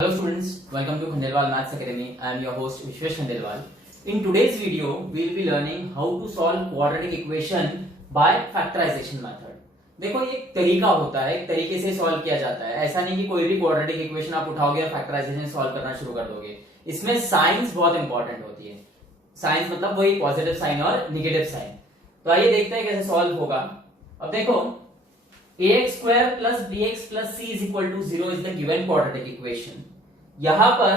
Hello students, welcome to Khandelwal Maths Academy. I am your host Vishwesh Khandelwal. In today's video, we will be learning how to solve quadratic equation by factorization method. देखो ये एक तरीका होता है, एक तरीके से solve किया जाता है. ऐसा नहीं कि कोई भी क्वाड्रेटिक इक्वेशन आप उठाओगे और फैक्टराइजेशन सॉल्व करना शुरू कर दोगे. इसमें साइंस बहुत इंपॉर्टेंट होती है. साइंस मतलब वही पॉजिटिव साइन और निगेटिव साइन. तो आइए देखते हैं कैसे सॉल्व होगा. अब देखो ax square plus bx plus c is equal to 0 is the given quadratic equation. यहां पर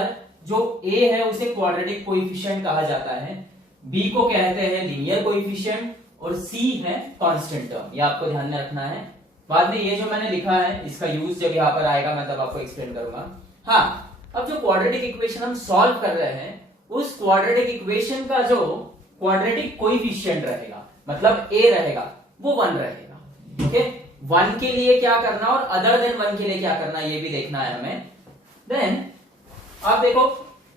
जो a है उसे क्वाड्रेटिक कोएफिशिएंट कहा जाता है, b को कहते हैं लीनियर कोएफिशिएंट और c है कांस्टेंट टर्म. ये आपको ध्यान में रखना है. बाद में ये जो मैंने लिखा है इसका यूज जब यहां पर आएगा मैं तब आपको एक्सप्लेन करूंगा. हाँ, अब जो क्वाड्रेटिक इक्वेशन हम सॉल्व कर रहे हैं उस क्वाड्रेटिक इक्वेशन का जो क्वाड्रेटिक कोएफिशिएंट रहेगा मतलब a रहेगा वो 1 रहेगा. ओके, 1 के लिए क्या करना और अदर देन 1 के लिए क्या करना ये भी देखना है हमें. देन आप देखो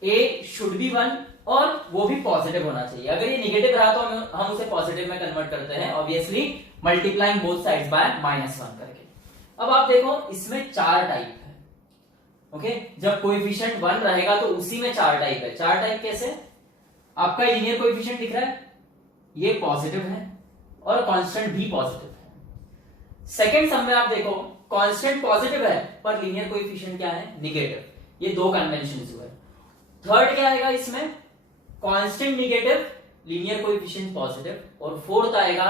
a शुड बी 1 और वो भी पॉजिटिव होना चाहिए. अगर ये निगेटिव रहा तो हम उसे पॉजिटिव में कन्वर्ट करते हैं, obviously multiplying both sides by -1 करके. अब आप देखो इसमें 4 टाइप है. ओके, जब कोएफिशिएंट 1 रहेगा तो उसी में 4 टाइप है. 4 टाइप कैसे? आपका लीनियर कोएफिशिएंट दिख रहा है, ये पॉजिटिव है और कांस्टेंट भी पॉजिटिव है. सेकंड सम में आप देखो कांस्टेंट पॉजिटिव है पर लीनियर कोएफिशिएंट क्या है? निगेटिव. ये दो कन्वेंशंस हुए. थर्ड क्या आएगा इसमें? Constant negative, linear coefficient positive. और फोर्थ आएगा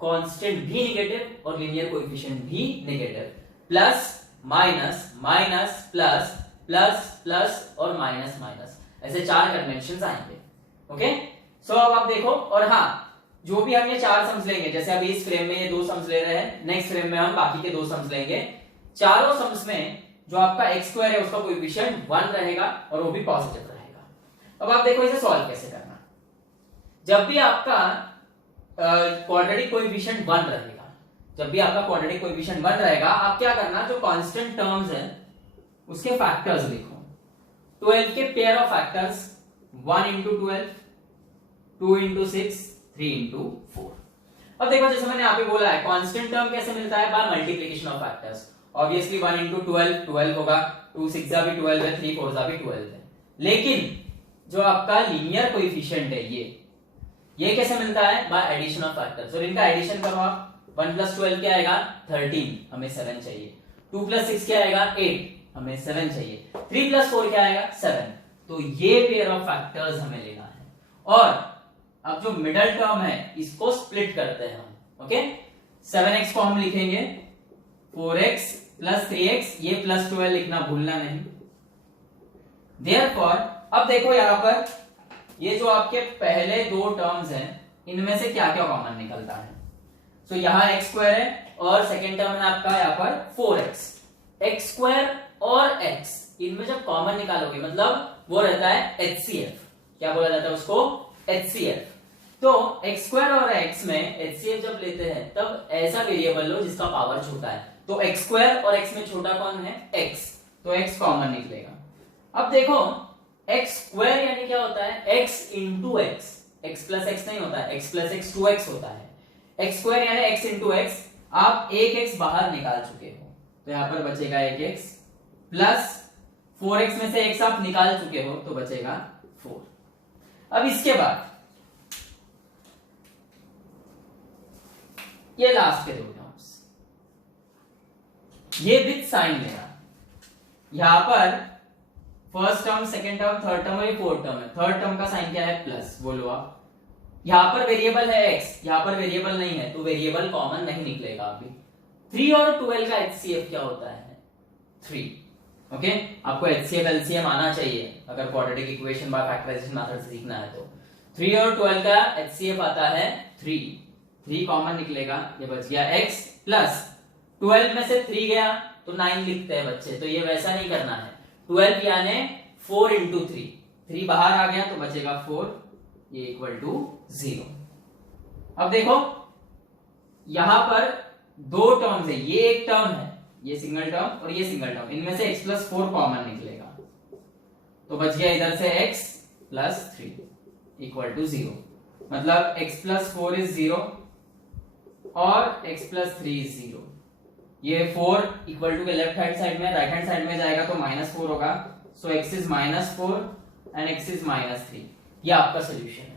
कांस्टेंट भी निगेटिव और लीनियर कोएफिशिएंट भी negative. Plus minus minus plus plus plus और माइनस माइनस, ऐसे 4 कन्वेंशंस आएंगे. ओके, सो अब आप देखो. और हाँ, जो भी हम ये 4 सम्स लेंगे, जैसे अभी इस फ्रेम में ये 2 सम्स ले रहे हैं, नेक्स्ट फ्रेम में हम बाकी के 2 सम्स लेंगे. चारों सम्स में जो आपका x स्क्वायर है उसका कोएफिशिएंट 1 रहेगा और वो भी पॉजिटिव रहेगा. अब आप देखो इसे सॉल्व कैसे करना. जब भी आपका क्वाड्रेटिक कोएफिशिएंट 1 रहेगा, जब भी आपका क्वाड्रेटिक कोएफिशिएंट 1 रहेगा, आप क्या करना, जो कांस्टेंट टर्म्स है उसके फैक्टर्स लिखो. 12 के pair of factors, 1 into 12, 2 into 6, 3 into 4. अब देखो जैसे मैंने यहाँ पे बोला है कांस्टेंट टर्म कैसे मिलता है? By multiplication of factors. Obviously 1 into 12 12 होगा, 2 6 जा भी 12 है, 3 4 जा भी 12 है. लेकिन जो आपका लीनियर कोएफिशिएंट है ये कैसे मिलता है? By addition of factors. और इनका एडिशन करो आप. 1 plus 12 क्या आएगा? 13, हमें 7 चाहिए. 2 plus 6 क्या आएगा? 8, हमें 7 चाहिए. 3 plus 4 क्या आएगा? 7. तो ये पेयर ऑफ फैक्टर्स हमें लेना है. और अब जो मिडल टर्म है इसको स्प्लिट करते हैं हम. ओके, 7x को हम लिखेंगे 4x प्लस 3x, ये प्लस 12 लिखना भूलना नहीं. देयरफॉर अब देखो यहां पर ये जो आपके पहले 2 टर्म्स हैं इनमें से क्या क्या कॉमन निकलता है. सो यहाँ x स्क्वायर है और सेकेंड टर्म है आपका यहाँ पर 4x. x स्क्वायर और x इनमें जब कॉमन निकालोगे मतलब वो रहता है HCF. क्या बोला जाता है उसको? HCF. तो x स्क्वायर और x में HCF जब लेते हैं तब ऐसा वेरिएबल लो जिसका पावर छोटा है. तो x स्क्वायर और x में छोटा कौन है? x. तो x कॉमन निकलेगा. अब देखो x स्क्वायर यानी क्या होता है? x into x. x plus x नहीं होता है, x प्लस x 2x होता है. x स्क्वायर यानी x इंटू x. आप एक x बाहर निकाल चुके हो तो यहां पर बचेगा एक x प्लस 4x में से x आप निकाल चुके हो तो बचेगा 4. अब इसके बाद ये लास्ट के 2 टर्म्स, ये विद साइन लेना. यहां पर first term, second term, third term और ये फोर्थ टर्म है. थर्ड टर्म का साइन क्या है? प्लस. बोलो आप. यहां पर वेरिएबल है x, यहां पर वेरिएबल नहीं है तो वेरिएबल कॉमन नहीं निकलेगा. अभी 3 और 12 का HCF क्या होता है? 3. ओके, आपको HCF LCM आना चाहिए अगर quadratic equation by factorisation method से सीखना है तो. 3 और 12 का HCF आता है 3. 3 कॉमन निकलेगा, ये बच गया x प्लस 12 में से 3 गया तो 9 लिखते हैं बच्चे. तो ये वैसा नहीं करना है. 12 यानी 4 into 3. 3 बाहर आ गया तो बचेगा 4, ये इक्वल टू 0. अब देखो यहां पर 2 टर्म्स है, ये एक टर्म है, ये सिंगल टर्म और ये सिंगल टर्म. इनमें से x प्लस 4 कॉमन निकलेगा तो बच गया इधर से x प्लस 3 इक्वल टू 0. मतलब x प्लस 4 इज 0 और x प्लस 3 इज 0. ये 4 इक्वल टू के लेफ्ट हैंड साइड में, राइट हैंड साइड में जाएगा तो -4 होगा. सो x is -4 and x is -3। ये आपका सोल्यूशन है।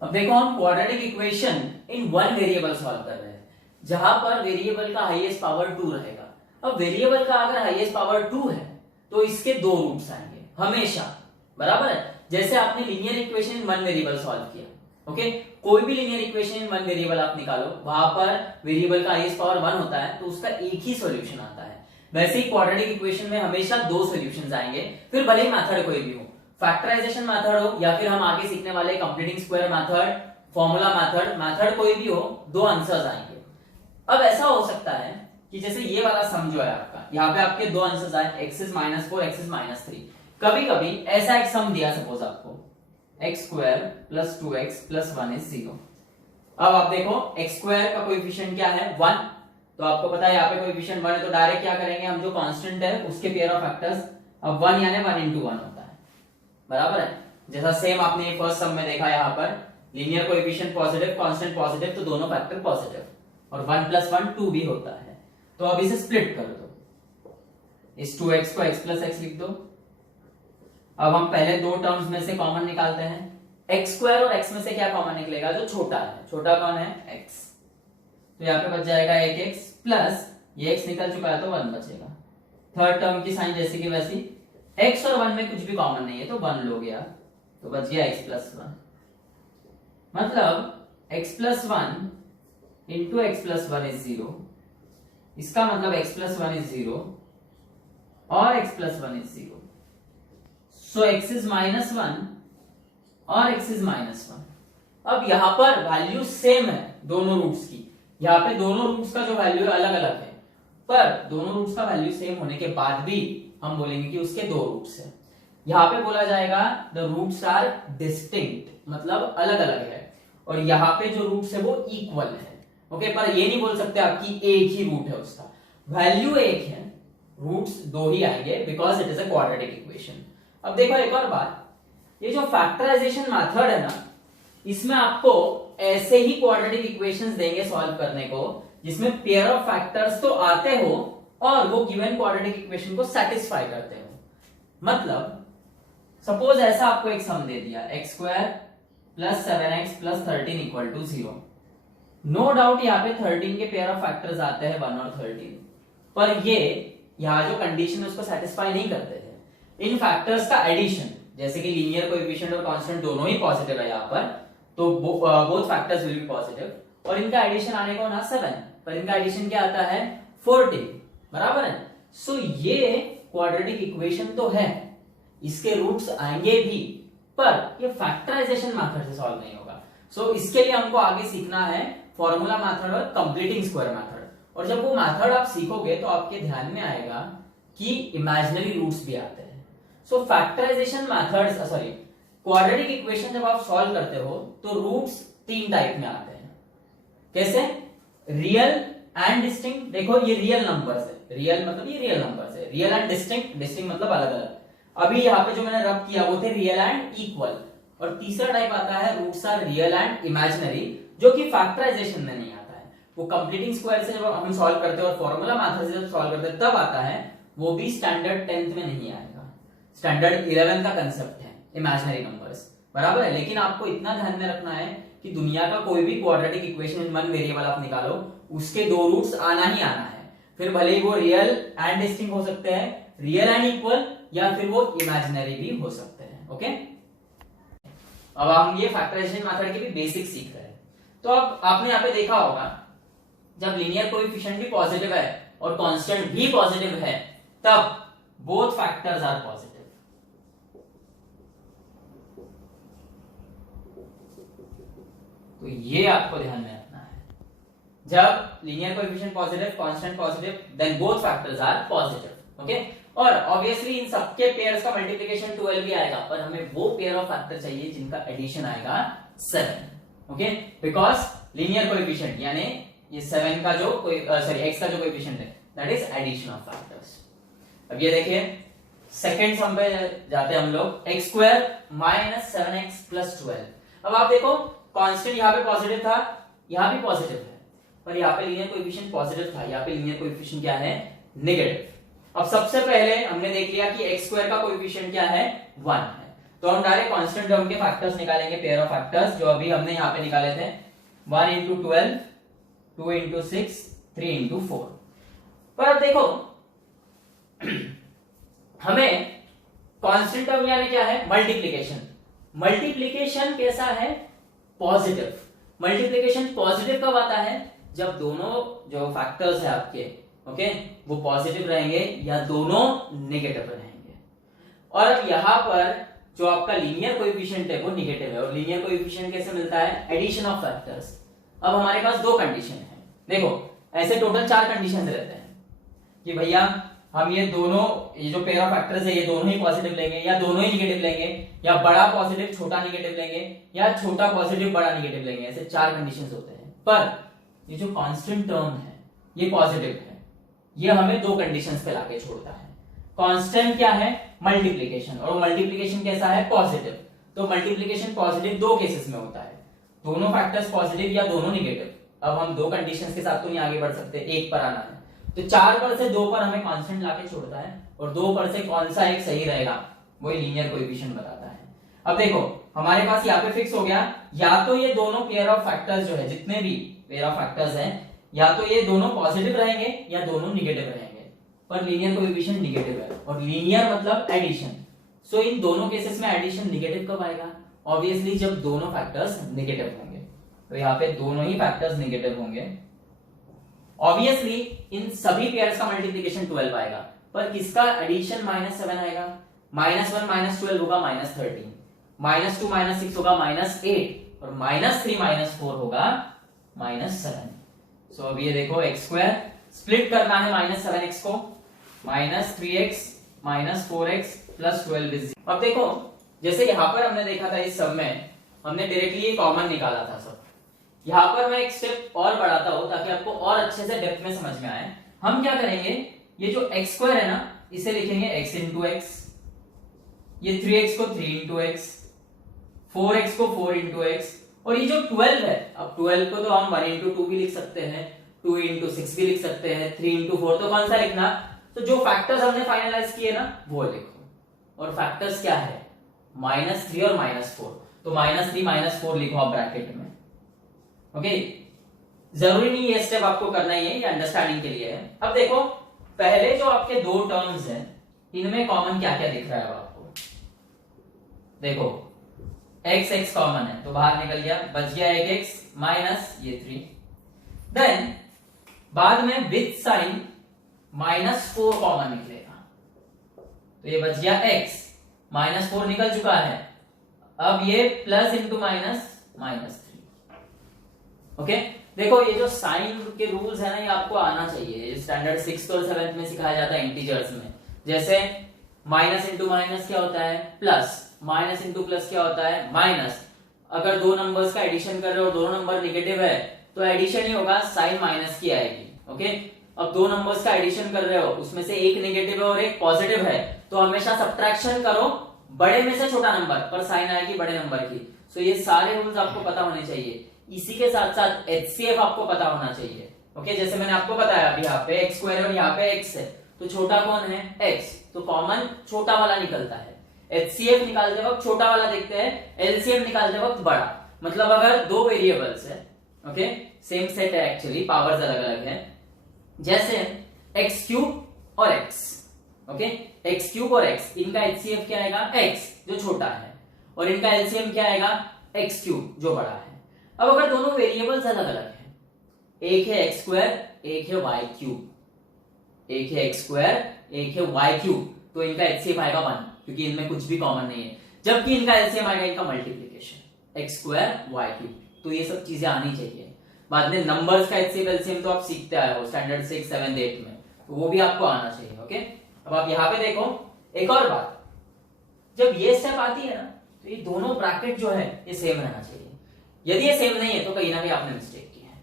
अब देखो हम quadratic equation in one variable solve कर रहे हैं, जहां पर वेरिएबल का हाईएस्ट पावर 2 रहेगा। अब वेरिएबल का अगर हाईएस्ट पावर 2 है तो इसके दो रूट्स आएंगे हमेशा, बराबर है। जैसे आपने linear equation in one variable solve किया, ओके, कोई भी linear equation in one variable आप निकालो, वहां पर वेरिएबल का हाईएस्ट पावर 1 होता है तो उसका एक ही सॉल्यूशन आता है। वैसे ही क्वाड्रेटिक इक्वेशन में हमेशा दो सॉल्यूशंस आएंगे, फिर भले ही मेथड कोई भी हो, फैक्टराइजेशन मेथड हो या फिर हम आगे सीखने वाले completing square method, formula method कोई भी हो, दो आंसर्स आएंगे। अब ऐसा हो सकता है कि जैसे ये वाला सम जो है आपका, यहाँ पे आपके दो आंसर्स आए, x इज -4, x इज -3। कभी कभी ऐसा एक सम दिया सपोज आपको x² + 2x + 1 = 0। अब आप देखो x² का कोएफिशिएंट क्या है 1, तो आपको पता है यहाँ पे कोएफिशिएंट 1 है, तो डायरेक्ट क्या करेंगे हम, जो कांस्टेंट है उसके पेयर ऑफ फैक्टर्स। अब 1 यानी 1 × 1 होता है, बराबर है। जैसा सेम आपने फर्स्ट सम में देखा, यहाँ पर linear coefficient positive, constant positive, तो दोनों फैक्टर पॉजिटिव, और 1 + 1 2 भी होता है। तो अब इसे स्प्लिट कर दो, इस 2x को x + x लिख दो। अब हम पहले दो टर्म्स में से कॉमन निकालते हैं, x² और x में से क्या कॉमन निकलेगा, जो छोटा है, छोटा कौन है x, तो यहाँ पे बच जाएगा 1x प्लस ये x निकल चुका है तो 1 बचेगा। थर्ड टर्म की साइन जैसी की वैसी, x और 1 में कुछ भी कॉमन नहीं है तो 1 लोगे आप, तो बच गया x + 1। मतलब x + 1 × x + 1 = 0, इसका मतलब x + 1 = 0 और x + 1 = 0। So x is -1 और x is -1। अब यहां पर वैल्यू सेम है दोनों रूट्स की, यहाँ पे दोनों रूट्स का जो वैल्यू है अलग अलग है, पर दोनों रूट्स का वैल्यू सेम होने के बाद भी हम बोलेंगे कि उसके दो रूट्स हैं। यहाँ पे बोला जाएगा द रूट्स आर डिस्टिंक्ट, मतलब अलग अलग है, और यहाँ पे जो रूट्स है वो इक्वल है, ओके। पर ये नहीं बोल सकते आपकी एक ही रूट है, उसका वैल्यू एक है, रूट्स दो ही आएंगे because it is a quadratic equation. अब देखो एक और बात, ये जो फैक्टराइजेशन मेथड है ना, इसमें आपको ऐसे ही क्वाड्रेटिक इक्वेशंस देंगे सॉल्व करने को जिसमें पेयर ऑफ फैक्टर्स तो आते हो और वो गिवन क्वाड्रेटिक इक्वेशन को सेटिस्फाई करते हो। मतलब सपोज ऐसा आपको एक सम दे दिया, x² + 7x + 13 = 0। नो डाउट यहाँ पे 13 के पेयर ऑफ फैक्टर्स आते हैं 1 और 13, पर ये यहाँ जो कंडीशन है उसको सेटिस्फाई नहीं करते थे। इन फैक्टर्स का एडिशन, जैसे कि लीनियर कोएफिशिएंट और कांस्टेंट दोनों ही पॉजिटिव है यहाँ पर, तो both factors will be positive, और इनका एडिशन आने को ना 7, पर इनका एडिशन क्या आता है 14, बराबर है। सो ये क्वाड्रेटिक इक्वेशन तो है, इसके रूट्स आएंगे भी, पर ये फैक्टराइजेशन मेथड से सॉल्व नहीं होगा। सो इसके लिए हमको आगे सीखना है फॉर्मूला मेथड और कंप्लीटिंग स्क्वायर मेथड, और जब वो मेथड आप सीखोगे तो आपके ध्यान में आएगा कि इमेजिनरी रूट्स भी आते हैं। So factorization methods, sorry quadratic equation जब आप सॉल्व करते हो तो रूट्स 3 टाइप में आते हैं। कैसे? Real and distinct. देखो ये रियल नंबर्स है, रियल मतलब ये रियल नंबर्स है, रियल एंड डिस्टिंक्ट, डिस्टिंक्ट मतलब अलग अलग। अभी यहाँ पे जो मैंने रब किया वो थे रियल एंड इक्वल, और तीसरा टाइप आता है roots are real and imaginary, जो कि फैक्टराइजेशन में नहीं आता है, वो कंप्लीटिंग स्क्वायर से जब हम सॉल्व करते हैं और फॉर्मूला मेथड से जब सॉल्व करते हैं तब आता है, वो भी स्टैंडर्ड 10th में नहीं आएगा। स्टैंडर्ड 11 का कंसेप्ट है इमेजिनरी नंबर्स, बराबर है। लेकिन आपको इतना ध्यान में रखना है कि दुनिया का कोई भी quadratic equation in one variable आप निकालो, उसके दो रूट्स आना ही आना है, फिर भले ही वो रियल एंड डिस्टिंक्ट हो सकते हैं, रियल एंड इक्वल, या फिर वो इमेजिनरी भी हो सकते हैं, ओके। अब हम ये फैक्टराइजेशन मेथड के भी बेसिक सीख रहे हैं। तो अब आपने यहाँ पे देखा होगा, जब लीनियर कोएफिशिएंट भी पॉजिटिव है और कांस्टेंट भी पॉजिटिव है, तब बोथ फैक्टर्स आर पॉजिटिव। तो ये आपको ध्यान में रखना है, जब linear coefficient positive, constant positive, then both factors are positive, okay. और ऑब्वियसली इन सबके पेयर्स का मल्टीप्लिकेशन 12 भी आएगा, पर हमें वो पेयर ऑफ फैक्टर चाहिए जिनका एडिशन आएगा 7, ओके। बिकॉज लीनियर कोएफिशिएंट यानी ये 7 का जो x का जो कोएफिशिएंट है that is addition of factors. अब ये देखिए सेकंड सम पे जाते हैं हम लोग, x² - 7x + 12। अब आप देखो कांस्टेंट यहाँ पे पॉजिटिव था, यहाँ भी पॉजिटिव है, पर यहाँ पे लीनियर कोएफिशिएंट पॉजिटिव था, यहाँ पे लीनियर कोएफिशिएंट क्या है नेगेटिव। अब सबसे पहले हमने देख लिया कि एक्स स्क्वायर का कोएफिशिएंट क्या है 1 है, तो हम डायरेक्ट कांस्टेंट टर्म के फैक्टर्स निकालेंगे, पेयर ऑफ फैक्टर्स जो अभी हमने यहाँ पे निकाले थे 1 into 12, 2 into 6, 3 into 4। पर अब देखो हमें कांस्टेंट टर्म यानी क्या है मल्टीप्लिकेशन। मल्टीप्लिकेशन कैसा है पॉजिटिव। मल्टीप्लिकेशन पॉजिटिव कब आता है जब दोनों जो फैक्टर्स है आपके ओके वो पॉजिटिव रहेंगे या दोनों नेगेटिव रहेंगे। और अब यहां पर जो आपका लीनियर कोएफिशिएंट है वो नेगेटिव है, और लीनियर कोएफिशिएंट कैसे मिलता है एडिशन ऑफ फैक्टर्स। अब हमारे पास दो कंडीशन है, देखो ऐसे टोटल 4 कंडीशन रहते हैं कि भैया हम ये जो पेयर ऑफ फैक्टर्स है ये दोनों ही पॉजिटिव लेंगे या दोनों ही नेगेटिव लेंगे, या बड़ा पॉजिटिव छोटा नेगेटिव लेंगे, या छोटा पॉजिटिव बड़ा नेगेटिव लेंगे। ऐसे 4 कंडीशंस होते हैं। पर ये जो कांस्टेंट टर्म है ये पॉजिटिव है, ये हमें 2 कंडीशंस पे लाके छोड़ता है। कांस्टेंट क्या है मल्टीप्लिकेशन, और मल्टीप्लिकेशन कैसा है पॉजिटिव। तो मल्टीप्लिकेशन पॉजिटिव 2 केसेस में होता है, दोनों फैक्टर्स पॉजिटिव या दोनों नेगेटिव। अब हम 2 कंडीशंस के साथ तो नहीं आगे बढ़ सकते, 1 पर आना है। तो 4 पर से 2 पर हमें कांस्टेंट लाके छोड़ता है, और 2 पर से कौन सा एक सही रहेगा वही लीनियर कोएफिशिएंट बताता है। अब देखो हमारे पास यहाँ पे फिक्स हो गया, या तो ये दोनों पेयर ऑफ फैक्टर्स जो है जितने भी पेयर ऑफ फैक्टर्स हैं या तो ये दोनों पॉजिटिव रहेंगे या दोनों नेगेटिव रहेंगे। पर लीनियर कोएफिशिएंट नेगेटिव है, और लीनियर मतलब एडिशन। सो इन दोनों केसेस में एडिशन नेगेटिव कब आएगा ऑब्वियसली जब दोनों फैक्टर्स नेगेटिव होंगे। तो यहाँ पे दोनों ही फैक्टर्स नेगेटिव होंगे, ऑब्वियसली इन सभी पेयर्स का मल्टीप्लिकेशन 12 आएगा। पर किसका एडिशन -7 आएगा, -1 -12 होगा -13, -2 -6 होगा -8, और -3 -4 होगा -7। सो अब ये देखो एक्स स्क्वायर स्प्लिट करना है -7x को, -3x -4x + 12। अब देखो जैसे यहां पर हमने देखा था इस सब में हमने डायरेक्टली ये कॉमन निकाला था सब। यहां पर मैं एक स्टेप और बढ़ाता हूं ताकि आपको और अच्छे से डेप्थ में समझ में आए। हम क्या करेंगे, ये जो एक्स स्क्वायर है ना इसे लिखेंगे x into x, ये 3x को 3 into x, 4x को 4 into x, और ये जो 12 है, अब 12 को तो हम 1 into 2 भी लिख सकते हैं, 2 into 6 भी लिख सकते हैं, 3 into 4, तो कौन सा लिखना, तो जो फैक्टर्स हमने फाइनलाइज किए ना वो लिखो। और फैक्टर्स क्या है -3 और -4, तो -3 -4 लिखो आप ब्रैकेट में। ओके जरूरी नहीं ये स्टेप आपको करना ही है, ये अंडरस्टैंडिंग के लिए है। अब देखो पहले जो आपके 2 टर्म्स हैं इनमें कॉमन क्या क्या दिख रहा है आपको, देखो x x कॉमन है तो बाहर निकल गया, बच गया एक x माइनस ये 3। देन बाद में विद साइन -4 कॉमन निकलेगा, तो ये बच गया x, -4 निकल चुका है, अब ये प्लस इंटू -3। ओके देखो ये जो साइन के रूल्स है ना ये आपको आना चाहिए, स्टैंडर्ड 6th और 7th में सिखाया जाता है इंटीजर्स में। जैसे माइनस इंटू माइनस क्या होता है प्लस, माइनस इंटू प्लस क्या होता है माइनस। अगर 2 नंबर्स का एडिशन कर रहे हो, 2 नंबर नेगेटिव है तो एडिशन ही होगा, साइन माइनस की आएगी। ओके अब 2 नंबर्स का एडिशन कर रहे हो उसमें से एक नेगेटिव है और एक पॉजिटिव है, तो हमेशा सब्ट्रैक्शन करो बड़े में से छोटा नंबर पर साइन आएगी बड़े नंबर की। सो ये सारे रूल्स आपको पता होने चाहिए। इसी के साथ साथ HCF आपको पता होना चाहिए। ओके जैसे मैंने आपको बताया अभी यहाँ पे x स्क्वायर और यहाँ पे x है, तो छोटा कौन है x, तो कॉमन छोटा वाला निकलता है। HCF निकालते वक्त छोटा वाला देखते हैं, LCM निकालते वक्त बड़ा। मतलब अगर 2 वेरिएबल्स है, ओके सेम सेट है एक्चुअली, पावर्स अलग अलग है, जैसे x³ और x, ओके x³ और x, इनका HCF क्या आएगा x जो छोटा है, और इनका LCM क्या आएगा x³ जो बड़ा है। अब अगर दोनों वेरिएबल्स अलग अलग हैं, एक है x स्क्वायर एक है y³, एक है x स्क्वायर एक है y³, तो इनका HCF आएगा 1 क्योंकि इनमें कुछ भी कॉमन नहीं है, जबकि इनका LCM आएगा इनका मल्टीप्लिकेशन x स्क्वायर y³। तो ये सब चीजें आनी चाहिए। बाद में नंबर्स का HCF LCM तो आप सीखते आए हो स्टैंडर्ड 6, 7, 8 में, तो वो भी आपको आना चाहिए। ओके अब आप यहाँ पे देखो एक और बात, जब ये स्टेप आती है ना तो ये दोनों ब्रैकेट जो है ये सेम रहना चाहिए। यदि ये सेम नहीं है तो कहीं ना कहीं आपने मिस्टेक की है।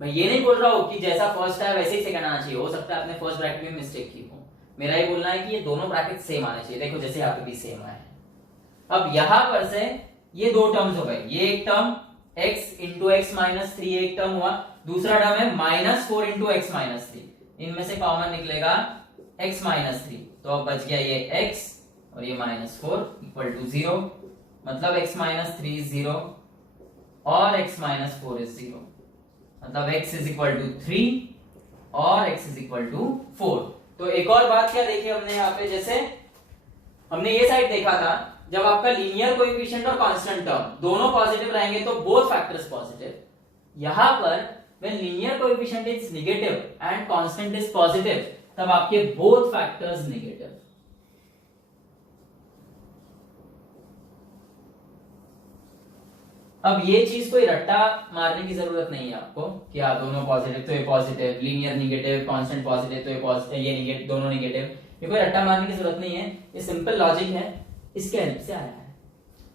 मैं ये नहीं बोल रहा हूं कि जैसा फर्स्ट है वैसे ही सेकंड आना चाहिए, हो सकता है आपने फर्स्ट ब्रैकेट में मिस्टेक की हो। मेरा ये बोलना है कि ये दोनों ब्रैकेट सेम आने चाहिए। देखो जैसे यहाँ पे भी सेम आए हैं। अब यहां पर से ये 2 टर्म्स हो गए, ये एक term x into x minus 3 एक टर्म हुआ, दूसरा टर्म है -4 इंटू एक्स माइनस 3, इनमें से कॉमन निकलेगा x माइनस थ्री, तो अब बच गया ये x और ये -4 इक्वल टू 0, मतलब x माइनस थ्री इज 0 और x माइनस 4 इज 0, मतलब x इज इक्वल टू 3 और x इज इक्वल टू 4। तो एक और बात क्या देखी हमने यहाँ पे, जैसे हमने ये साइड देखा था, जब आपका लीनियर कोएफिशिएंट और कांस्टेंट टर्म दोनों पॉजिटिव रहेंगे तो बोथ फैक्टर्स पॉजिटिव। यहां पर when linear coefficient is negative and constant is positive, तब आपके बोथ फैक्टर्स नेगेटिव। अब ये चीज कोई रट्टा मारने की जरूरत नहीं है आपको कि हाँ दोनों पॉजिटिव तो ये positive, linear negative, constant positive तो ये पॉजिटिव, ये नेगेटिव, दोनों नेगेटिव। ये कोई रट्टा मारने की जरूरत नहीं है, ये सिंपल लॉजिक है, इसके हेल्प से आया है।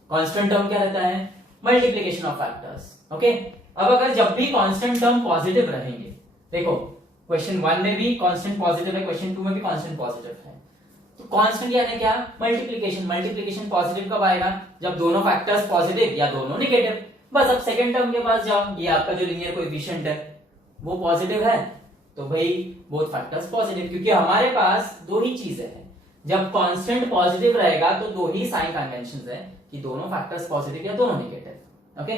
कांस्टेंट टर्म क्या रहता है? Multiplication of factors. ओके, अब अगर जब भी कांस्टेंट टर्म पॉजिटिव रहेंगे, देखो क्वेश्चन 1 में भी कांस्टेंट पॉजिटिव है, क्वेश्चन 2 में भी कांस्टेंट पॉजिटिव है, तो कांस्टेंट यानी क्या? मल्टीप्लिकेशन। मल्टीप्लिकेशन पॉजिटिव कब आएगा? जब दोनों फैक्टर्स पॉजिटिव या दोनों नेगेटिव। बस अब सेकंड टर्म के पास जाओ, ये आपका जो लीनियर कोएफिशिएंट है वो पॉजिटिव है, तो भाई बोथ फैक्टर्स पॉजिटिव, क्योंकि हमारे पास दो ही चीजें हैं। जब कांस्टेंट पॉजिटिव रहेगा तो दो ही साइन कन्वेंशंस है कि दोनों फैक्टर्स पॉजिटिव या दोनों नेगेटिव। ओके,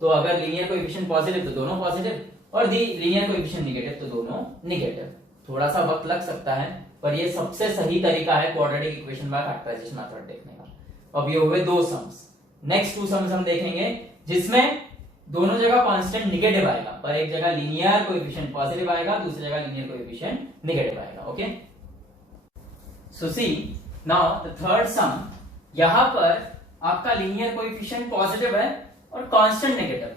तो अगर लीनियर कोएफिशिएंट पॉजिटिव तो दोनों पॉजिटिव, और दी लीनियर कोएफिशिएंट नेगेटिव तो दोनों नेगेटिव। थोड़ा सा वक्त लग सकता है, पर ये सबसे सही तरीका है quadratic equation by factorisation method देखने का। अब ये हुए दो सम्स। नेक्स्ट टू सम्स हम देखेंगे जिसमें दोनों जगह कांस्टेंट नेगेटिव आएगा, पर एक जगह लीनियर कोएफिशिएंट पॉजिटिव आएगा, दूसरी जगह लीनियर कोएफिशिएंट नेगेटिव आएगा। Okay, so see now the third sum, यहां पर आपका लीनियर कोएफिशिएंट पॉजिटिव है और कांस्टेंट नेगेटिव है।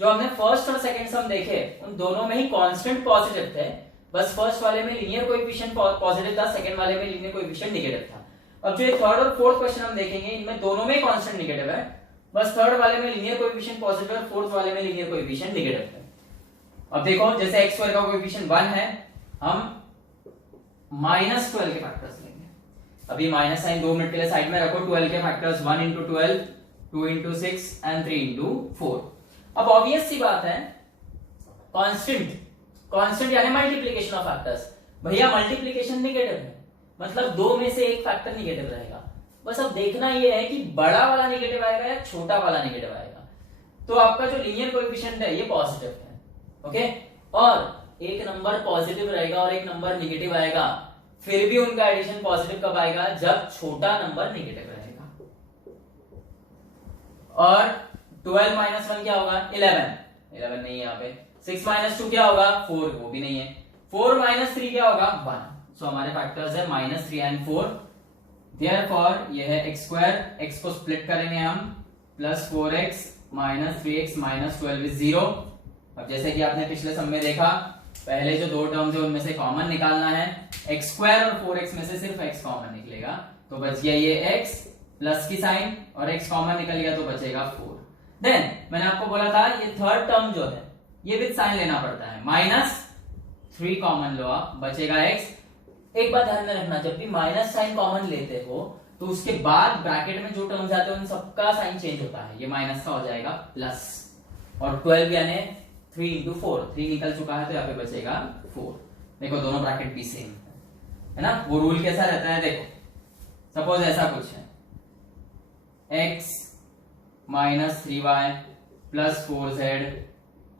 जो हमने फर्स्ट और सेकंड सम देखे उन दोनों में ही कांस्टेंट पॉजिटिव थे, बस फर्स्ट वाले में लीनियर कोएफिशिएंट पॉजिटिव था, सेकंड वाले में लीनियर कोएफिशिएंट नेगेटिव था। अब जो थर्ड और फोर्थ क्वेश्चन हम देखेंगे, इनमें दोनों में कांस्टेंट नेगेटिव है, बस थर्ड वाले में लीनियर कोएफिशिएंट पॉजिटिव है, फोर्थ वाले में लीनियर कोएफिशिएंट नेगेटिव है। अब देखो जैसे x स्क्वायर का कोएफिशिएंट 1 है, हम -12 के फैक्टर्स लेंगे। अभी माइनस साइन 2 मिनट के लिए साइड में रखो। 12 के factors 1 into 12, 2 into 6 and 3 into 4। अब ऑब्वियस सी बात है, कांस्टेंट यानी मल्टीप्लिकेशन ऑफ फैक्टर्स। भैया मल्टीप्लिकेशन नेगेटिव है, मतलब दो में से एक फैक्टर नेगेटिव रहेगा। बस अब देखना ये है कि बड़ा वाला नेगेटिव आएगा या छोटा वाला नेगेटिव आएगा। तो आपका जो लीनियर कोएफिशिएंट है ये पॉजिटिव है, ओके, और एक नंबर पॉजिटिव रहेगा और एक नंबर नेगेटिव आएगा, फिर भी उनका एडिशन पॉजिटिव कब आएगा? जब छोटा नंबर नेगेटिव रहेगा। और 12 - 1 क्या होगा? 11 नहीं है यहाँ पे। 6 - 2 क्या होगा? 4, वो भी नहीं है। 4 - 3 क्या होगा? 1। सो हमारे फैक्टर्स है -3 and 4। देयरफॉर ये है x स्क्वायर, x को स्प्लिट करेंगे हम, +4x - 3x - 12 इज 0। अब जैसे कि आपने पिछले सम में देखा, पहले जो दो टर्म्स है उनमें से कॉमन निकालना है। x स्क्वायर और 4x में से सिर्फ x कॉमन निकलेगा, तो बच गया ये x प्लस की साइन, और x कॉमन निकल गया तो बचेगा 4। देन मैंने आपको बोला था ये थर्ड टर्म जो है ये विद साइन लेना पड़ता है, -3 कॉमन लो आप, बचेगा x। एक बात ध्यान में रखना, जब भी माइनस साइन कॉमन लेते हो तो उसके बाद ब्रैकेट में जो टर्म्स आते हैं उन सबका साइन चेंज होता है। ये माइनस का हो जाएगा प्लस, और 12 यानी 3 into 4, 3 निकल चुका है तो यहाँ पे बचेगा 4। देखो दोनों ब्रैकेट भी सेम है ना। वो रूल कैसा रहता है देखो, सपोज ऐसा कुछ है, x - 3y +4z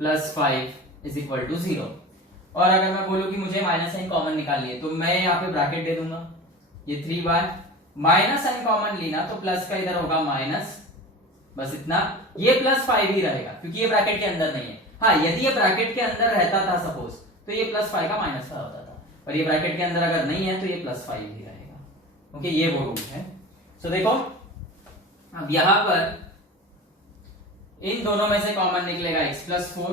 +5 is equal to 0। और अगर मैं बोलूं कि मुझे माइनस साइन कॉमन निकालिए, तो मैं यहाँ पे ब्रैकेट दे दूंगा, ये 3y, माइनस साइन कॉमन लेना तो प्लस का इधर होगा माइनस, बस इतना, ये +5 ही रहेगा क्योंकि ये ब्रैकेट के अंदर नहीं है। हाँ, यदि ये ब्रैकेट के अंदर रहता था सपोज, तो ये +5 का -5 होता था, और ये ब्रैकेट के अंदर अगर नहीं है तो ये +5 ही रहेगा। ओके, ये वो रूल है। सो देखो अब यहां पर इन दोनों में से कॉमन निकलेगा x +4,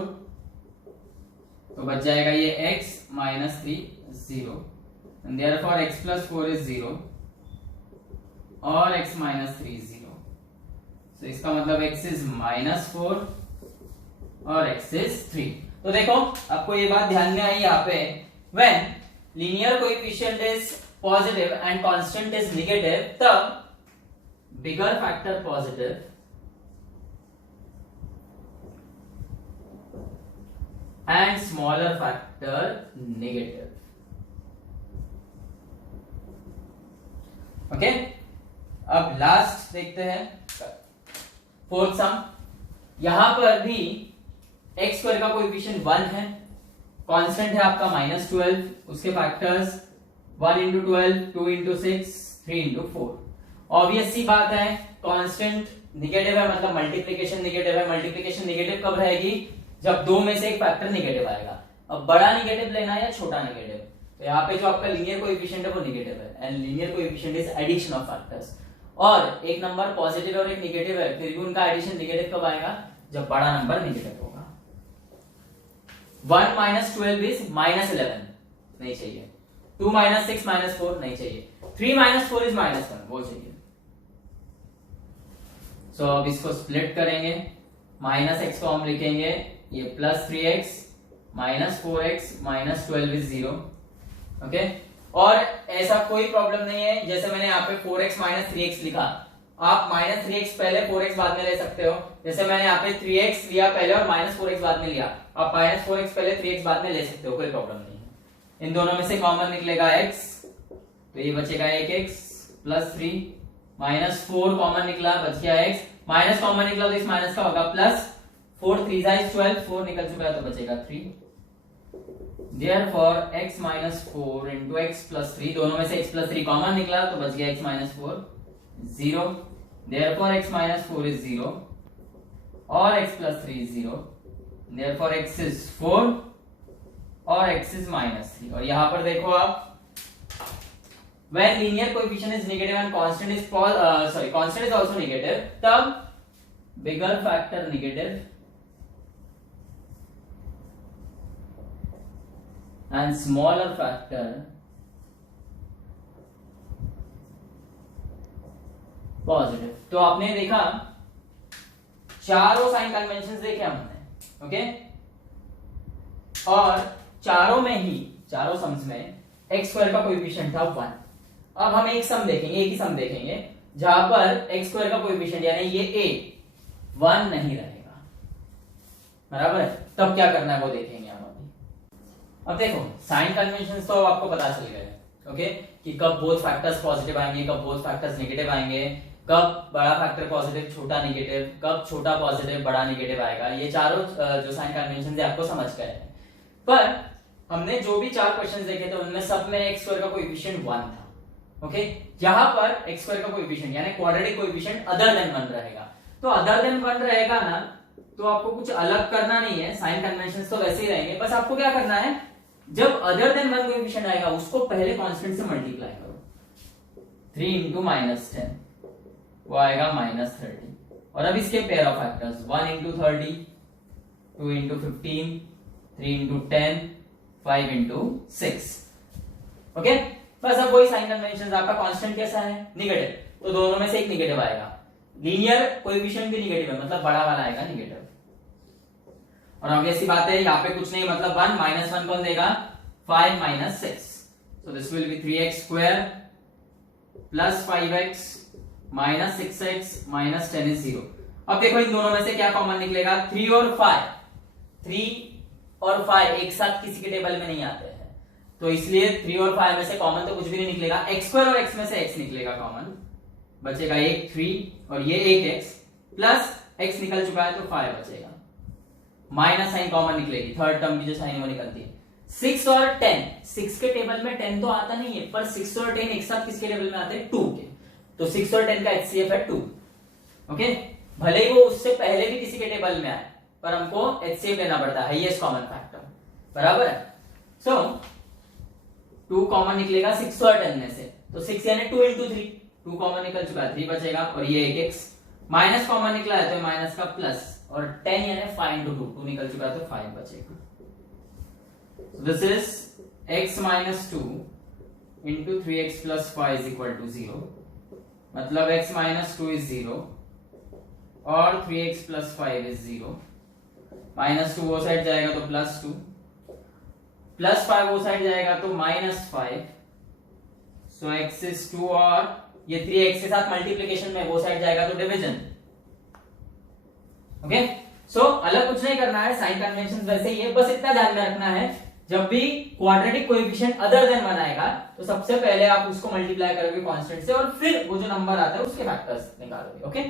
तो बच जाएगा ये x - 3 0, and therefore x +4 is 0 और x - 3 0। so इसका मतलब x is -4 और x is 3। तो देखो आपको ये बात ध्यान में आई यहाँ पे, when linear coefficient is positive and constant is negative, तब bigger factor positive and smaller factor negative। Okay, अब लास्ट देखते हैं फोर्थ सम। यहां पर भी एक्स स्क्वायर का कोएफिशिएंट 1 है, कांस्टेंट है आपका -12, उसके factors 1 into 12, 2 into 6, 3 into 4। Obvious सी बात है, कांस्टेंट निगेटिव है मतलब मल्टीप्लिकेशन निगेटिव है। मल्टीप्लिकेशन निगेटिव कब रहेगी? जब दो में से एक फैक्टर निगेटिव आएगा। अब बड़ा निगेटिव लेना है या छोटा निगेटिव? तो यहाँ पे जो आपका लीनियर कोएफिशिएंट है वो निगेटिव है, and linear coefficient is addition of factors. और एक नंबर पॉजिटिव और एक निगेटिव है, फिर भी उनका एडिशन निगेटिव कब आएगा? जब बड़ा नंबर निगेटिव होगा। 1 minus 12 is -11, नहीं चाहिए। 2 minus 6 minus 4 नहीं चाहिए। 3 minus 4 is -1, वो चाहिए। सो अब इसको स्प्लिट करेंगे, माइनस एक्स को हम लिखेंगे ये +3x -4x -12 is 0। ओके, और ऐसा कोई प्रॉब्लम नहीं है, जैसे मैंने यहाँ पे 4x -3x लिखा, आप -3x पहले 4x बाद में ले सकते हो। जैसे मैंने यहाँ पे 3x लिया पहले और -4x बाद में लिया, आप -4x पहले 3x बाद में ले सकते हो, कोई प्रॉब्लम नहीं है। इन दोनों में से कॉमन निकलेगा x, तो ये बचेगा 1x +3 -4 कॉमन निकला, बच गया x, माइनस कॉमन निकला तो इस माइनस का होगा प्लस, 4 3 is 12, 4 निकल चुका है तो बचेगा 3। Therefore x - 4 into x + 3, दोनों में से x + 3 कॉमन निकला तो बच गया x - 4 0। Therefore x - 4 is 0 और x + 3 is 0। Therefore x is 4 और x is -3। और यहां पर देखो आप, when linear coefficient is negative and constant is also negative, तब bigger factor negative and smaller factor positive. तो आपने देखा चारों साइन कन्वेंशंस देखे हमने, ओके, और चारों में ही, चारों सम्स में एक्स स्क्वायर का कोएफिशिएंट था 1। अब हम एक सम देखेंगे, एक ही सम देखेंगे जहां पर एक्स स्क्वायर का कोएफिशिएंट यानी ये a 1 नहीं रहेगा, बराबर है। तब क्या करना है वो देखेंगे हम अभी। अब देखो साइन कन्वेंशंस तो आपको पता चल गए, ओके, कि कब बोथ फैक्टर्स पॉजिटिव आएंगे, कब बोथ फैक्टर्स नेगेटिव आएंगे, कब बड़ा फैक्टर पॉजिटिव छोटा नेगेटिव, कब छोटा पॉजिटिव बड़ा नेगेटिव आएगा। ये चारों जो साइन कन्वेंशन है आपको समझ गए हैं। पर हमने जो भी 4 क्वेश्चंस देखे थे उनमें सब में एक्स स्क्वायर का कोएफिशिएंट 1 था, ओके। यहाँ पर एक्स स्क्वायर का कोएफिशिएंट यानी क्वाड्रेटिक कोएफिशिएंट अदर देन 1 रहेगा। तो अदर देन 1 रहेगा ना, तो आपको कुछ अलग करना नहीं है, साइन कन्वेंशंस तो वैसे ही रहेंगे। बस आपको क्या करना है, जब अदर देन 1 कोएफिशिएंट आएगा उसको पहले कांस्टेंट से मल्टीप्लाई करो। 3 into -10 वो आएगा -30। और अब इसके pair of factors 1 into 30, 2 into 15, 3 into 10, 5 into 6, okay. बस अब वही साइन कन्वेंशन, आपका कांस्टेंट कैसा है? नेगेटिव, तो दोनों में से एक नेगेटिव आएगा। लीनियर कोएफिशिएंट भी नेगेटिव है, मतलब बड़ा वाला आएगा नेगेटिव। और ऑब्वियस सी बात है यहाँ पे कुछ नहीं, मतलब 1 -1 कौन देगा? 5 - 6, so this will be 3x square plus 5x minus 6x minus 10 is 0। अब देखो इन दोनों में से क्या कॉमन निकलेगा? 3 और 5, 3 और 5 एक साथ किसी के टेबल में नहीं आते हैं, तो इसलिए 3 और 5 में से कॉमन तो कुछ भी नहीं निकलेगा। x स्क्वायर और x में से x निकलेगा कॉमन, बचेगा एक 3 और ये एक x प्लस x निकल चुका है तो 5 बचेगा, माइनस साइन कॉमन निकलेगी, थर्ड टर्म की जो साइन वो निकलती है। 6 और 10, 6 के टेबल में 10 तो आता नहीं है, पर 6 और 10 एक साथ किसके टेबल में आते हैं? 2 के, तो 6 और 10 का HCF है 2, ओके। भले ही वो उससे पहले भी किसी के टेबल में आए, पर हमको HCF लेना पड़ता है, हाईएस्ट कॉमन फैक्टर, बराबर है। सो 2 कॉमन निकलेगा 6 और 10 में से, तो 6 यानी 2 into 3, 2 कॉमन निकल चुका है, 3 बचेगा, और ये एक x माइनस कॉमन निकला है तो माइनस का प्लस, और 10 यानी 5 into 2, 2 निकल चुका है तो 5 बचेगा। So this is x - 2 into 3x plus 5 is equal to 0, मतलब x - 2 is 0 और 3x plus 5 is 0, -2 वो साइड जाएगा तो +2, +5 वो साइड जाएगा तो -5, so x is 2 और ये 3x के साथ मल्टीप्लिकेशन में वो साइड जाएगा तो डिवीजन, ओके। सो अलग कुछ नहीं करना है, साइन कन्वेंशन वैसे ही है, बस इतना ध्यान में रखना है जब भी क्वाड्रेटिक कोएफिशिएंट अदर देन 1 आएगा तो सबसे पहले आप उसको मल्टीप्लाई करोगे कांस्टेंट से और फिर वो जो नंबर आता है उसके फैक्टर्स निकालोगे। ओके